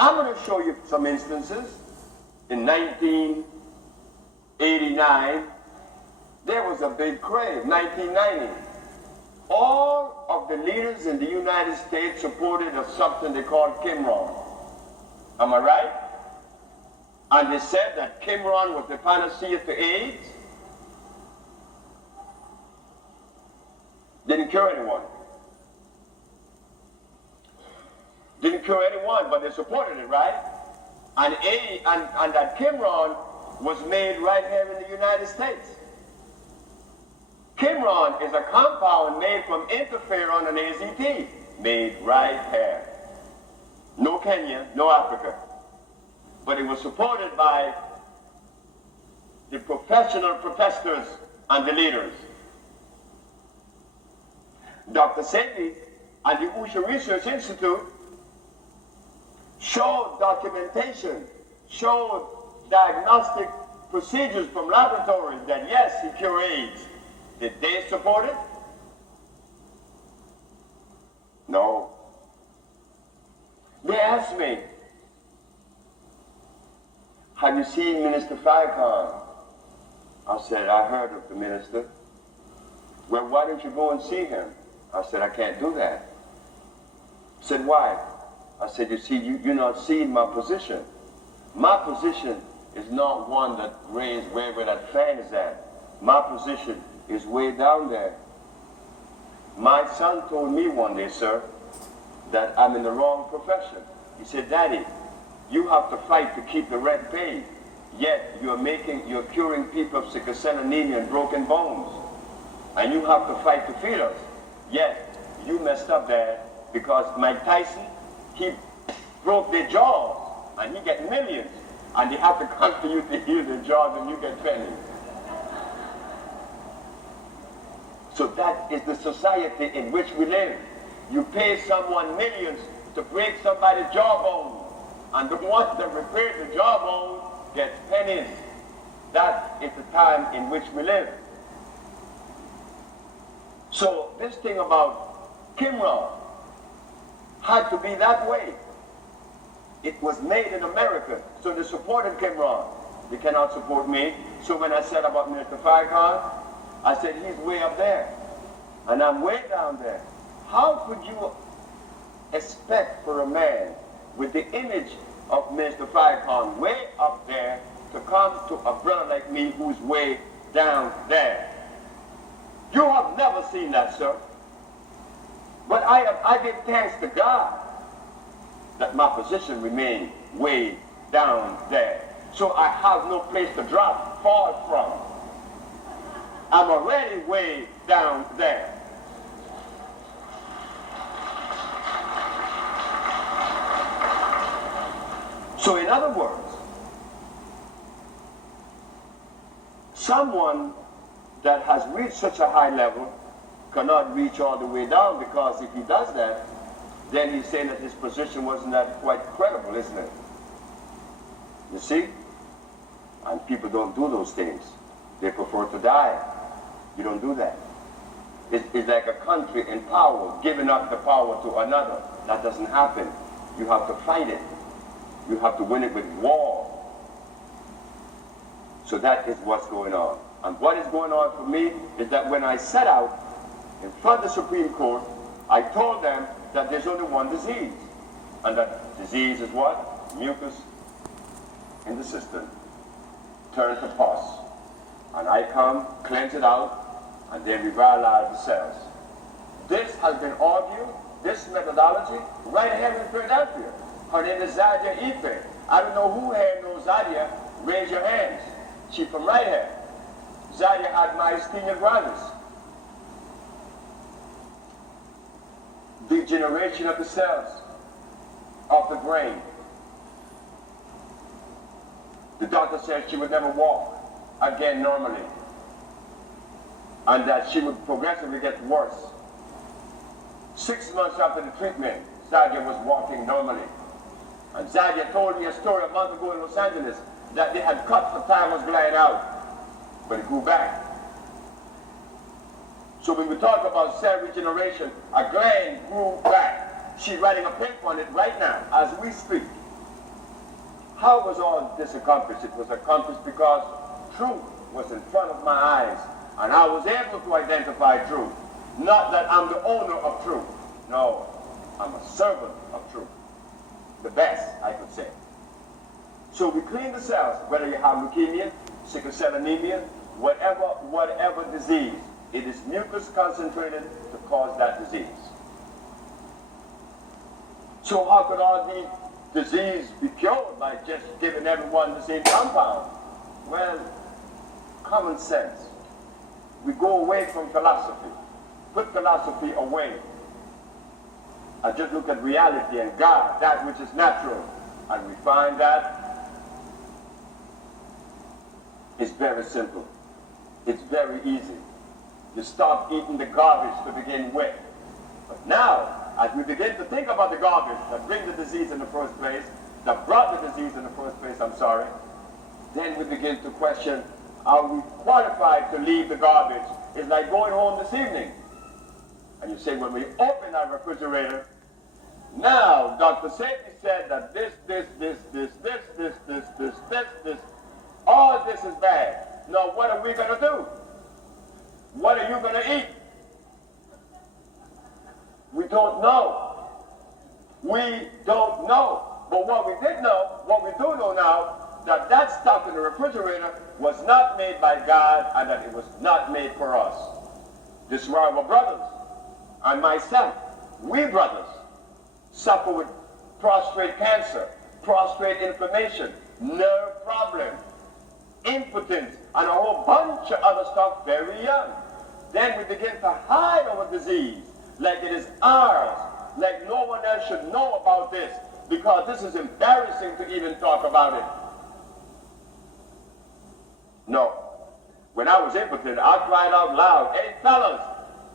I'm going to show you some instances. In 1989, there was a big crave. 1990, all of the leaders in the United States supported a something they called Qumran. Am I right? And they said that Qumran was the panacea to AIDS. Didn't cure anyone. Didn't cure anyone, but they supported it, right? And that Qumran was made right here in the United States. Qumran is a compound made from interferon and AZT, made right here. No Kenya, no Africa. But it was supported by the professional professors and the leaders. Dr. Sebi and the Usha Research Institute showed documentation, showed diagnostic procedures from laboratories that yes, he cured AIDS. Did they support it? No. They asked me, have you seen Minister Farrakhan? I said, I heard of the minister. Well, why don't you go and see him? I said, I can't do that. He said, why? I said, you see, you're not seeing my position. My position is not one that raised where that fan is at. My position is way down there. My son told me one day, sir, that I'm in the wrong profession. He said, Daddy, you have to fight to keep the rent paid, yet you're curing people of sickle cell anemia and broken bones. And you have to fight to feed us. Yet you messed up there because Mike Tyson, he broke their jaws and he get millions, and they have to come to you to heal their jaws and you get pennies. So that is the society in which we live. You pay someone millions to break somebody's jawbone, and the ones that repair the jawbone get pennies. That is the time in which we live. So this thing about Qumran had to be that way. It was made in America, so they supported Qumran. They cannot support me. So when I said about Minister Farrakhan, I said he's way up there, and I'm way down there. How could you expect for a man with the image of Minister Farrakhan way up there to come to a brother like me who's way down there? You have never seen that, sir. But I give thanks to God that my position remained way down there. So I have no place to fall from. I'm already way down there. So in other words, someone that has reached such a high level cannot reach all the way down, because if he does that, then he's saying that his position wasn't that quite credible, isn't it? You see? And people don't do those things. They prefer to die. You don't do that. It's like a country in power, giving up the power to another. That doesn't happen. You have to fight it. You have to win it with war. So that is what's going on. And what is going on for me is that when I set out in front of the Supreme Court, I told them that there's only one disease. And that disease is what? Mucus in the system turns to pus. And I come, cleanse it out, and then revitalize the cells. This has been argued, this methodology, right here in Philadelphia. Her name is Zadia Ife. I don't know who here knows Zadia. Raise your hands. She's from right here. Zadia had myasthenia gravis. Degeneration of the cells of the brain. The doctor said she would never walk again normally, and that she would progressively get worse. 6 months after the treatment, Zadia was walking normally. And Zadia told me a story a month ago in Los Angeles that they had cut the thymus gland out, but it grew back. So when we talk about cell regeneration, a gland grew back. She's writing a paper on it right now as we speak. How was all this accomplished? It was accomplished because truth was in front of my eyes, and I was able to identify truth. Not that I'm the owner of truth. No, I'm a servant of truth. The best, I could say. So we clean the cells, whether you have leukemia, sickle cell anemia, whatever disease. It is mucus concentrated to cause that disease. So how could all these diseases be cured by just giving everyone the same compound? Well, common sense. We go away from philosophy. Put philosophy away. I just look at reality and God, that which is natural. And we find that it's very simple. It's very easy. You stop eating the garbage to begin with. But now, as we begin to think about the garbage that brings the disease in the first place, that brought the disease in the first place, then we begin to question, are we qualified to leave the garbage? It's like going home this evening. And you say, when we open our refrigerator, now Dr. Sebi said that this, all this is bad. Now what are we going to do? What are you going to eat? We don't know. We don't know. But what we did know, what we do know now, that stuff in the refrigerator was not made by God and that it was not made for us. This were our brothers and myself. We brothers suffer with prostate cancer, prostate inflammation, nerve problems, impotence, and a whole bunch of other stuff very young. Then we begin to hide our disease like it is ours, like no one else should know about this, because this is embarrassing to even talk about it. No. When I was impotent, I cried out loud, "Hey fellas,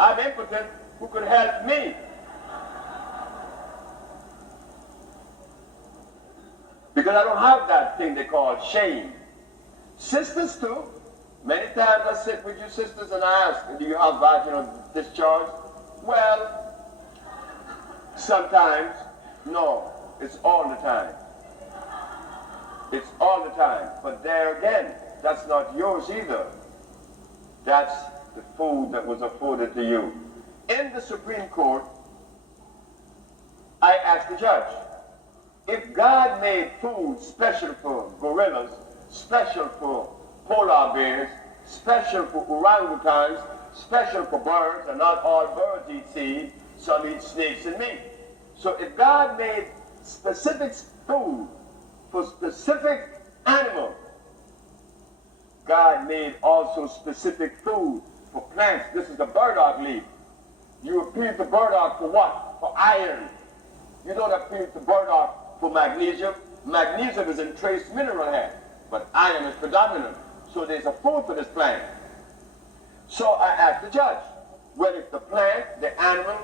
I'm impotent, who could help me?" Because I don't have that thing they call shame. Sisters too. Many times I sit with you sisters and I ask, do you have vaginal discharge? Well, sometimes. No, it's all the time. It's all the time. But there again, that's not yours either. That's the food that was afforded to you. In the Supreme Court, I asked the judge, if God made food special for gorillas, special for polar bears, special for orangutans, special for birds, and not all birds eat seed, some eat snakes and meat. So if God made specific food for specific animals, God made also specific food for plants. This is the burdock leaf. You appeal to burdock for what? For iron. You don't appeal to burdock for magnesium. Magnesium is in trace mineral here, but iron is predominant. So there's a food for this plant. So I asked the judge, well, if the plant, the animal,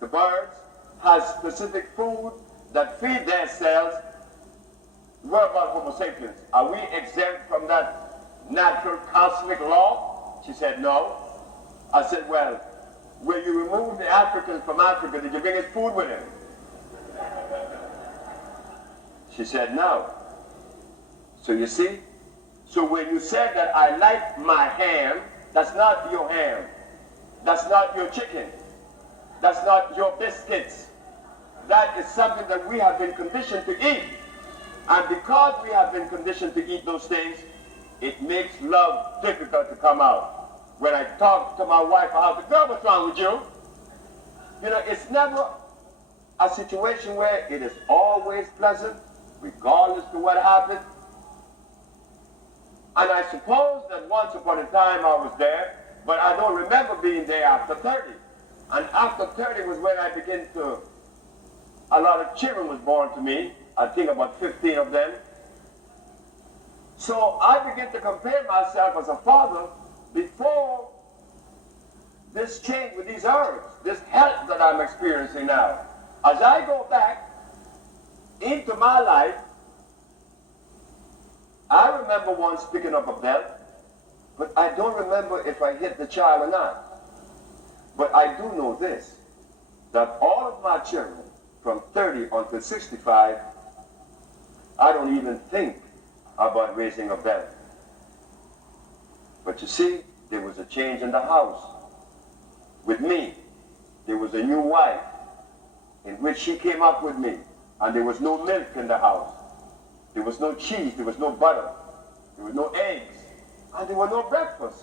the birds, has specific food that feed their cells, what about Homo sapiens? Are we exempt from that natural cosmic law? She said, no. I said, well, when you remove the Africans from Africa, did you bring his food with him? She said, no. So you see? So when you said that I like my ham, that's not your ham. That's not your chicken. That's not your biscuits. That is something that we have been conditioned to eat. And because we have been conditioned to eat those things, it makes love difficult to come out. When I talk to my wife, I have to, girl, what's wrong with you? You know, it's never a situation where it is always pleasant, regardless of what happened. And I suppose that once upon a time I was there, but I don't remember being there after 30. And after 30 was when I began to, a lot of children was born to me. I think about 15 of them. So I began to compare myself as a father before this change with these herbs, this health that I'm experiencing now. As I go back into my life, I remember once picking up a belt, but I don't remember if I hit the child or not. But I do know this, that all of my children from 30 until 65 I don't even think about raising a belly. But you see, there was a change in the house. With me, there was a new wife in which she came up with me, and there was no milk in the house. There was no cheese, there was no butter, there was no eggs, and there was no breakfast.